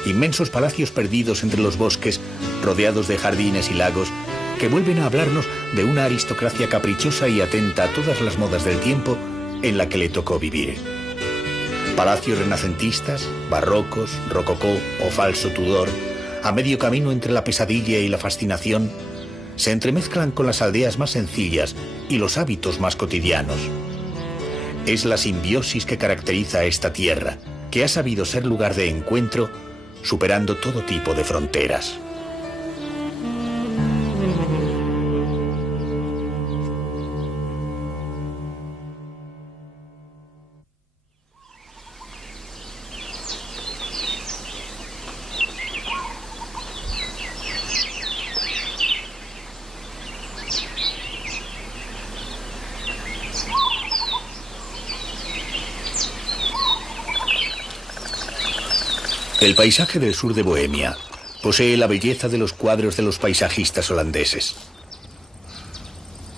inmensos palacios perdidos entre los bosques, rodeados de jardines y lagos, que vuelven a hablarnos de una aristocracia caprichosa y atenta a todas las modas del tiempo en la que le tocó vivir. Palacios renacentistas, barrocos, rococó o falso Tudor, a medio camino entre la pesadilla y la fascinación, se entremezclan con las aldeas más sencillas y los hábitos más cotidianos. Es la simbiosis que caracteriza a esta tierra, que ha sabido ser lugar de encuentro, superando todo tipo de fronteras. El paisaje del sur de Bohemia posee la belleza de los cuadros de los paisajistas holandeses.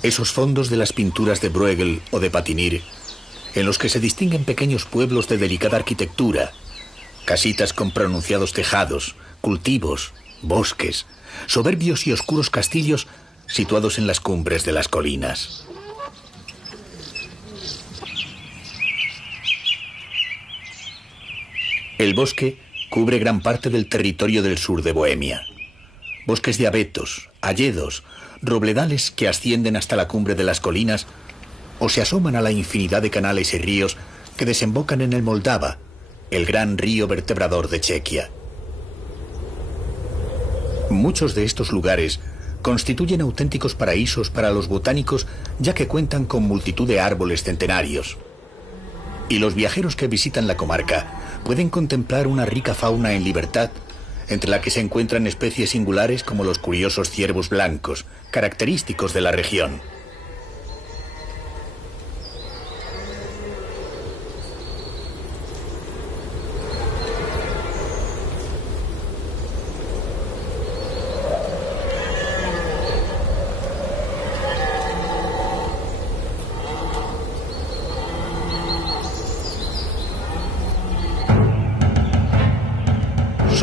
Esos fondos de las pinturas de Bruegel o de Patinir, en los que se distinguen pequeños pueblos de delicada arquitectura, casitas con pronunciados tejados, cultivos, bosques, soberbios y oscuros castillos situados en las cumbres de las colinas. El bosque cubre gran parte del territorio del sur de Bohemia. Bosques de abetos, hayedos, robledales que ascienden hasta la cumbre de las colinas o se asoman a la infinidad de canales y ríos que desembocan en el Moldava, el gran río vertebrador de Chequia. Muchos de estos lugares constituyen auténticos paraísos para los botánicos, ya que cuentan con multitud de árboles centenarios. Y los viajeros que visitan la comarca pueden contemplar una rica fauna en libertad, entre la que se encuentran especies singulares como los curiosos ciervos blancos, característicos de la región.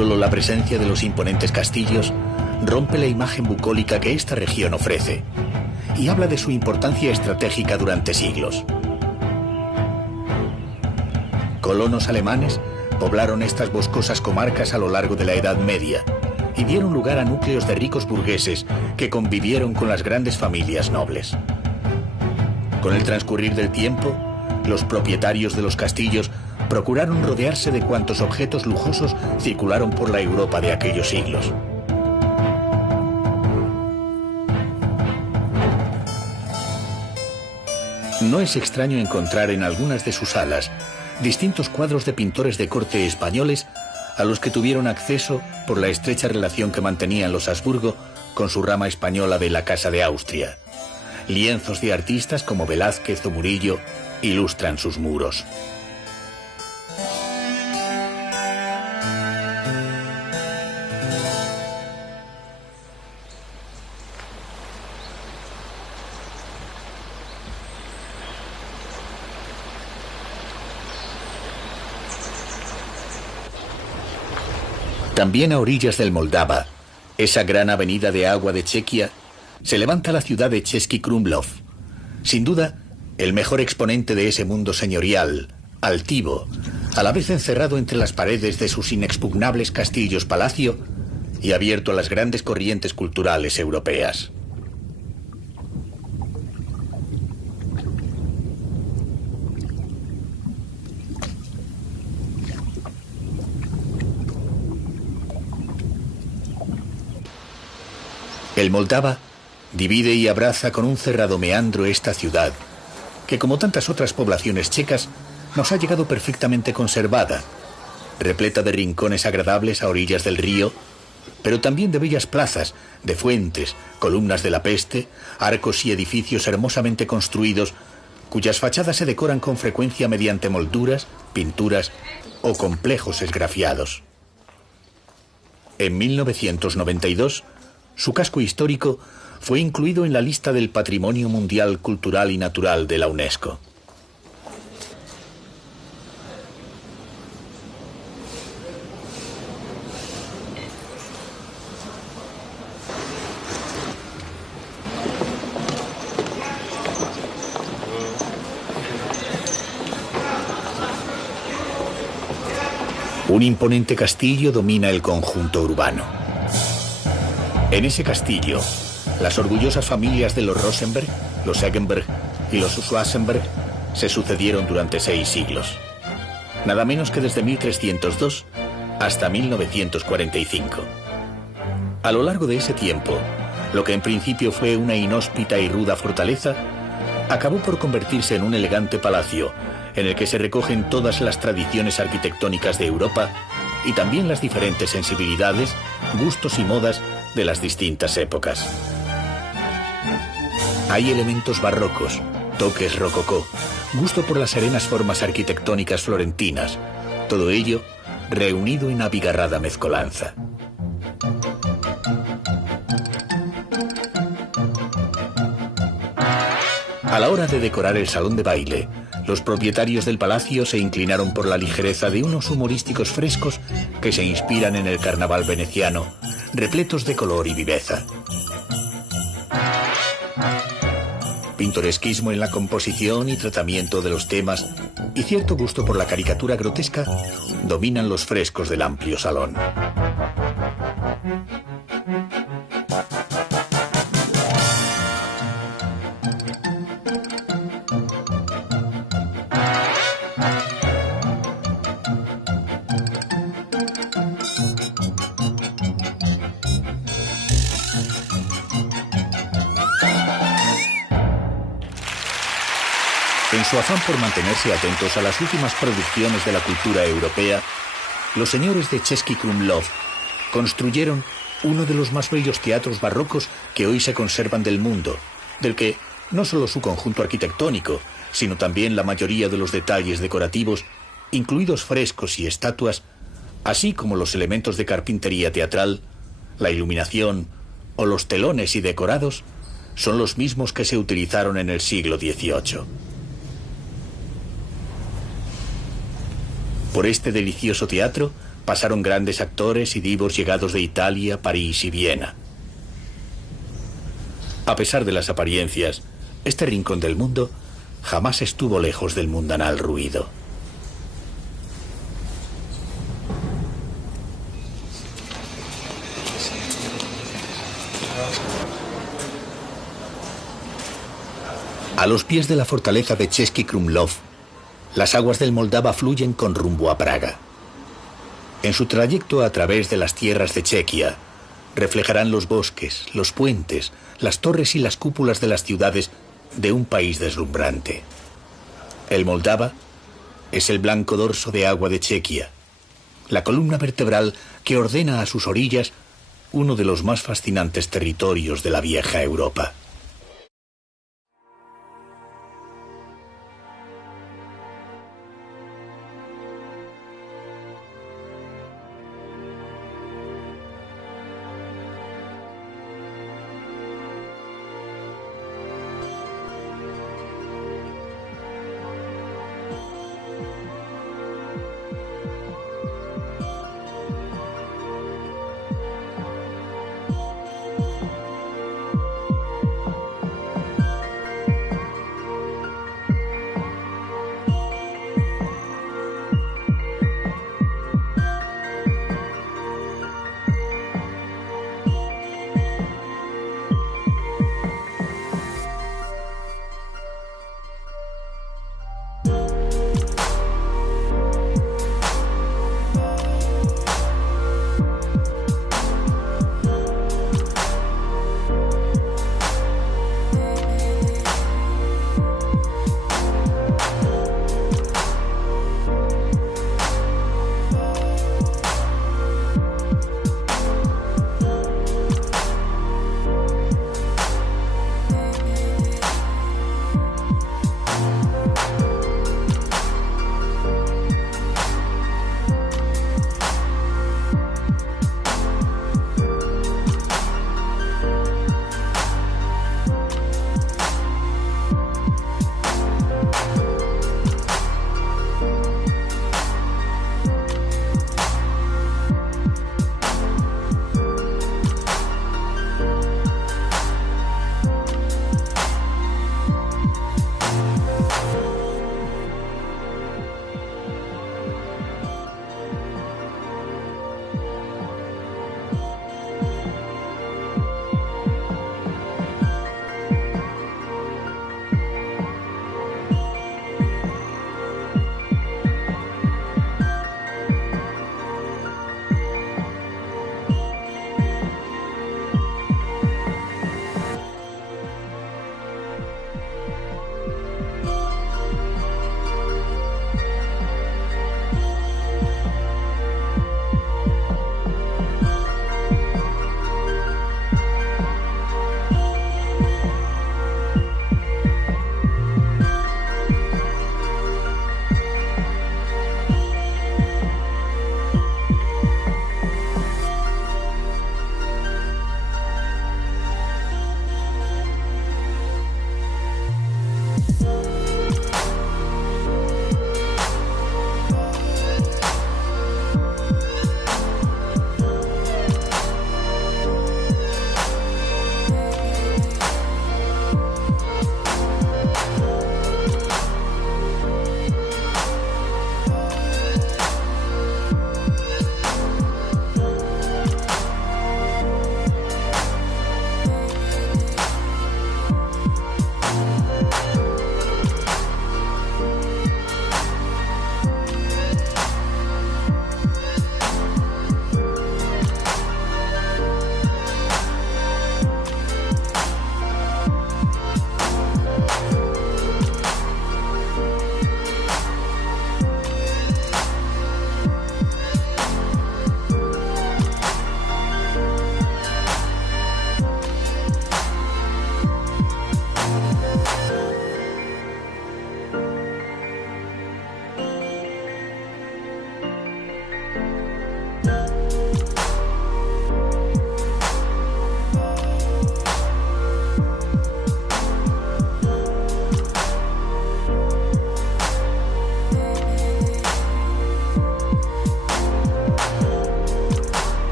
Solo la presencia de los imponentes castillos rompe la imagen bucólica que esta región ofrece y habla de su importancia estratégica durante siglos. Colonos alemanes poblaron estas boscosas comarcas a lo largo de la Edad Media y dieron lugar a núcleos de ricos burgueses que convivieron con las grandes familias nobles. Con el transcurrir del tiempo, los propietarios de los castillos procuraron rodearse de cuantos objetos lujosos circularon por la Europa de aquellos siglos. No es extraño encontrar en algunas de sus salas distintos cuadros de pintores de corte españoles a los que tuvieron acceso por la estrecha relación que mantenían los Habsburgo con su rama española de la Casa de Austria. Lienzos de artistas como Velázquez o Murillo ilustran sus muros. También a orillas del Moldava, esa gran avenida de agua de Chequia, se levanta la ciudad de Český Krumlov. Sin duda, el mejor exponente de ese mundo señorial, altivo, a la vez encerrado entre las paredes de sus inexpugnables castillos-palacio y abierto a las grandes corrientes culturales europeas. El Moldava divide y abraza con un cerrado meandro esta ciudad, que como tantas otras poblaciones checas, nos ha llegado perfectamente conservada, repleta de rincones agradables a orillas del río, pero también de bellas plazas, de fuentes, columnas de la peste, arcos y edificios hermosamente construidos, cuyas fachadas se decoran con frecuencia mediante molduras, pinturas o complejos esgrafiados. En 1992, su casco histórico fue incluido en la lista del Patrimonio Mundial Cultural y Natural de la UNESCO. Un imponente castillo domina el conjunto urbano. En ese castillo, las orgullosas familias de los Rosenberg, los Eggenberg y los Schwarzenberg se sucedieron durante 6 siglos. Nada menos que desde 1302 hasta 1945. A lo largo de ese tiempo, lo que en principio fue una inhóspita y ruda fortaleza, acabó por convertirse en un elegante palacio en el que se recogen todas las tradiciones arquitectónicas de Europa y también las diferentes sensibilidades, gustos y modas de las distintas épocas. Hay elementos barrocos, toques rococó, gusto por las serenas formas arquitectónicas florentinas, todo ello reunido en abigarrada mezcolanza. A la hora de decorar el salón de baile, los propietarios del palacio se inclinaron por la ligereza de unos humorísticos frescos que se inspiran en el carnaval veneciano, repletos de color y viveza. Pintoresquismo en la composición y tratamiento de los temas y cierto gusto por la caricatura grotesca dominan los frescos del amplio salón. En su afán por mantenerse atentos a las últimas producciones de la cultura europea, los señores de Český Krumlov construyeron uno de los más bellos teatros barrocos que hoy se conservan del mundo, del que no solo su conjunto arquitectónico, sino también la mayoría de los detalles decorativos, incluidos frescos y estatuas, así como los elementos de carpintería teatral, la iluminación o los telones y decorados, son los mismos que se utilizaron en el siglo XVIII. Por este delicioso teatro pasaron grandes actores y divos llegados de Italia, París y Viena. A pesar de las apariencias, este rincón del mundo jamás estuvo lejos del mundanal ruido. A los pies de la fortaleza de Český Krumlov, las aguas del Moldava fluyen con rumbo a Praga. En su trayecto a través de las tierras de Chequia, reflejarán los bosques, los puentes, las torres y las cúpulas de las ciudades de un país deslumbrante. El Moldava es el blanco dorso de agua de Chequia, la columna vertebral que ordena a sus orillas uno de los más fascinantes territorios de la vieja Europa.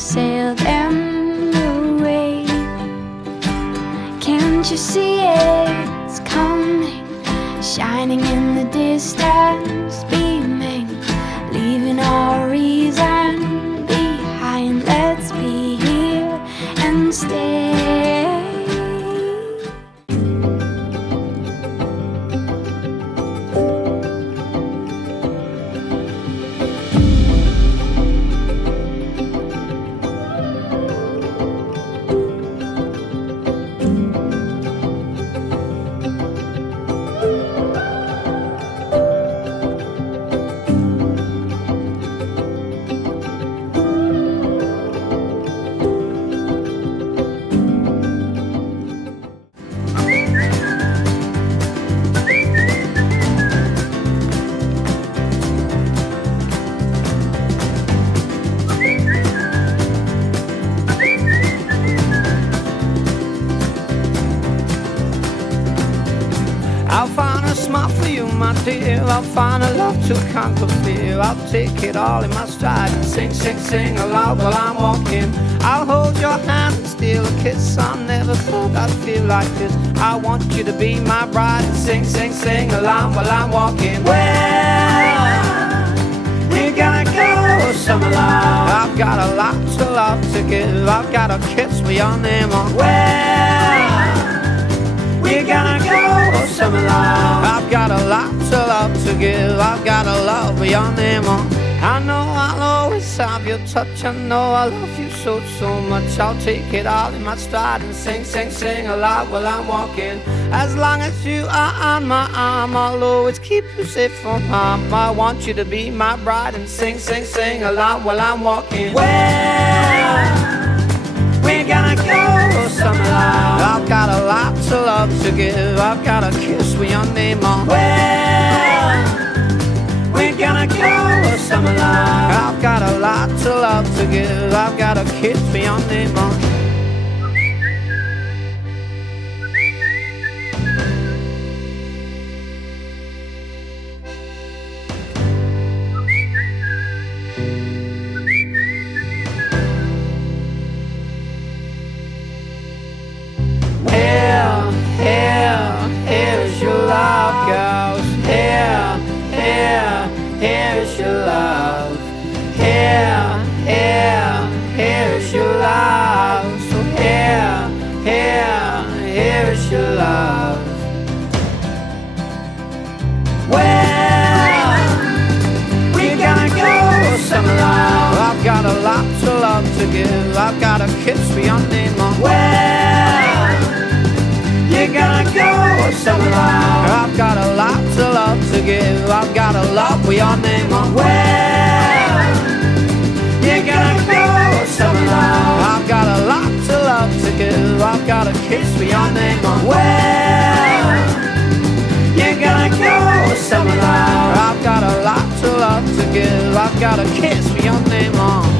sail them away. Can't you see it's coming, shining in the distance, beaming, leaving our reason behind. Let's be here and stay. I'll find a smile for you, my dear. I'll find a love to conquer fear. I'll take it all in my stride and sing, sing, sing aloud while I'm walking. I'll hold your hand and steal a kiss. I never thought I'd feel like this. I want you to be my bride and sing, sing, sing aloud while I'm walking. Well, we're gonna go summer love. I've got a lot to love to give. I've got a kiss with your name on. Well, we're gonna go summer love. I've got a lot to love to give. I've got a love with your name on. I know I'll always have your touch. I know I love you so, so much. I'll take it all in my stride and sing, sing, sing aloud while I'm walking. As long as you are on my arm, I'll always keep you safe from harm. I want you to be my bride and sing, sing, sing aloud while I'm walking. Well, we're gonna go summer love. I've got a lot to love to give. I've got a kiss with your name on. Well, we're gonna go summer love. I've got a lot to love to give. I've got a kiss with your name on. Here's your love, girls. Here's your love. Here's your love. So here's your love. Well, we're gonna go summer love. I've got a lot to love to give. I've got a kiss for your name on. Well, you're gonna go summer love. I've got a lot to love to give. I've got a love with your name on. Well, you're gonna go summer love. I've got a lot to love to give. I've got a kiss with your name on. Well, you're gonna go summer love. I've got a lot to love to give. I've got a kiss with your name on.